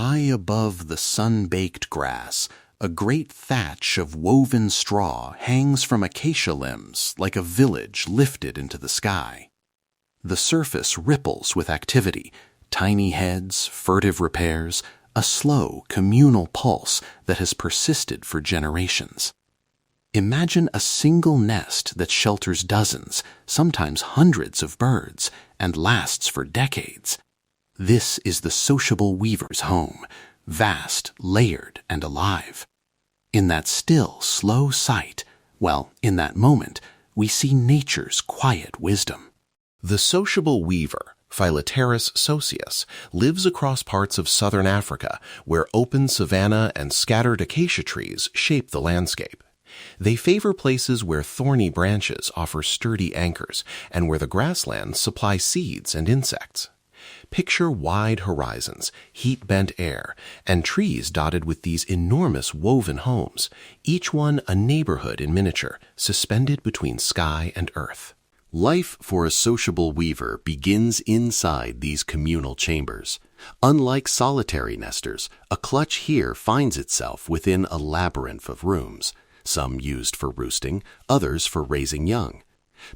High above the sun-baked grass, a great thatch of woven straw hangs from acacia limbs like a village lifted into the sky. The surface ripples with activity, tiny heads, furtive repairs, a slow, communal pulse that has persisted for generations. Imagine a single nest that shelters dozens, sometimes hundreds of birds, and lasts for decades. This is the sociable weaver's home, vast, layered, and alive. In that still, slow sight, in that moment, we see nature's quiet wisdom. The sociable weaver, Philetaerus socius, lives across parts of southern Africa where open savanna and scattered acacia trees shape the landscape. They favor places where thorny branches offer sturdy anchors and where the grasslands supply seeds and insects. Picture wide horizons, heat-bent air, and trees dotted with these enormous woven homes, each one a neighborhood in miniature, suspended between sky and earth. Life for a sociable weaver begins inside these communal chambers. Unlike solitary nesters, a clutch here finds itself within a labyrinth of rooms, some used for roosting, others for raising young.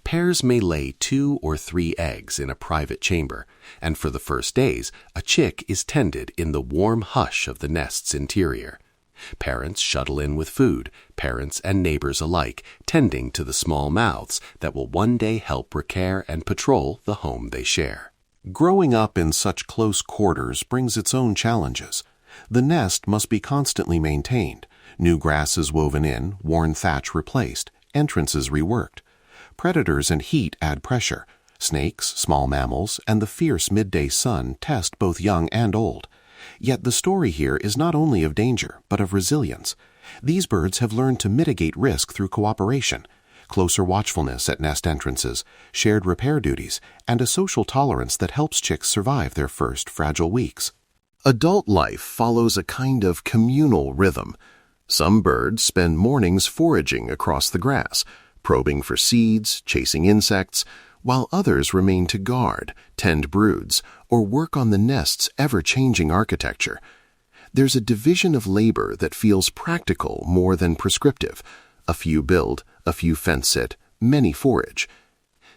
Pairs may lay 2 or 3 eggs in a private chamber, and for the first days, a chick is tended in the warm hush of the nest's interior. Parents shuttle in with food, parents and neighbors alike, tending to the small mouths that will one day help recare and patrol the home they share. Growing up in such close quarters brings its own challenges. The nest must be constantly maintained, new grasses woven in, worn thatch replaced, entrances reworked. Predators and heat add pressure. Snakes, small mammals, and the fierce midday sun test both young and old. Yet the story here is not only of danger, but of resilience. These birds have learned to mitigate risk through cooperation, closer watchfulness at nest entrances, shared repair duties, and a social tolerance that helps chicks survive their first fragile weeks. Adult life follows a kind of communal rhythm. Some birds spend mornings foraging across the grass, probing for seeds, chasing insects, while others remain to guard, tend broods, or work on the nest's ever-changing architecture. There's a division of labor that feels practical more than prescriptive. A few build, a few fence-sit, many forage.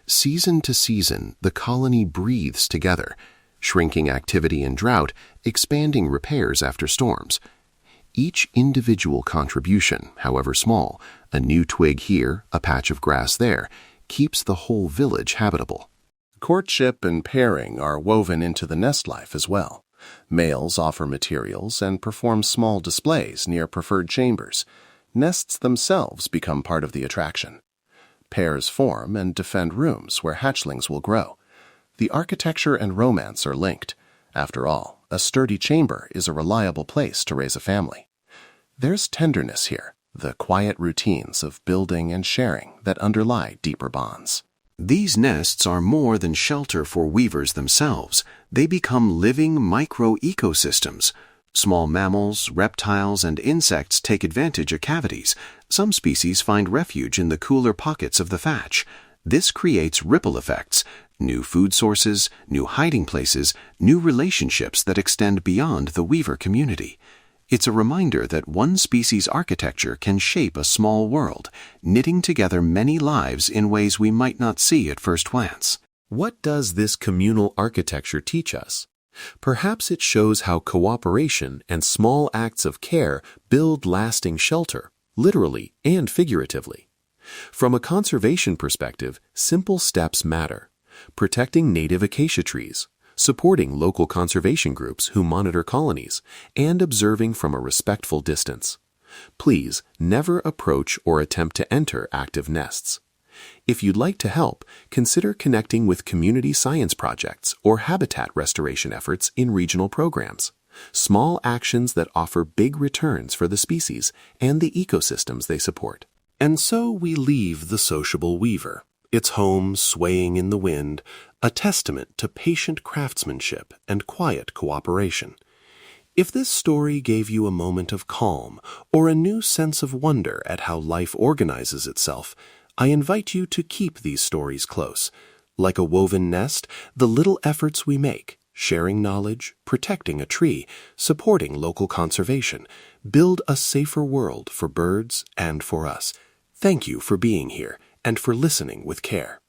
Season to season, the colony breathes together, shrinking activity in drought, expanding repairs after storms. Each individual contribution, however small, a new twig here, a patch of grass there, keeps the whole village habitable. Courtship and pairing are woven into the nest life as well. Males offer materials and perform small displays near preferred chambers. Nests themselves become part of the attraction. Pairs form and defend rooms where hatchlings will grow. The architecture and romance are linked. After all, a sturdy chamber is a reliable place to raise a family. There's tenderness here, the quiet routines of building and sharing that underlie deeper bonds. These nests are more than shelter for weavers themselves. They become living micro-ecosystems. Small mammals, reptiles, and insects take advantage of cavities. Some species find refuge in the cooler pockets of the thatch. This creates ripple effects, new food sources, new hiding places, new relationships that extend beyond the weaver community. It's a reminder that one species' architecture can shape a small world, knitting together many lives in ways we might not see at first glance. What does this communal architecture teach us? Perhaps it shows how cooperation and small acts of care build lasting shelter, literally and figuratively. From a conservation perspective, simple steps matter. Protecting native acacia trees, supporting local conservation groups who monitor colonies, and observing from a respectful distance. Please never approach or attempt to enter active nests. If you'd like to help, consider connecting with community science projects or habitat restoration efforts in regional programs. Small actions that offer big returns for the species and the ecosystems they support. And so we leave the sociable weaver, its home swaying in the wind, a testament to patient craftsmanship and quiet cooperation. If this story gave you a moment of calm or a new sense of wonder at how life organizes itself, I invite you to keep these stories close. Like a woven nest, the little efforts we make, sharing knowledge, protecting a tree, supporting local conservation, build a safer world for birds and for us. Thank you for being here and for listening with care.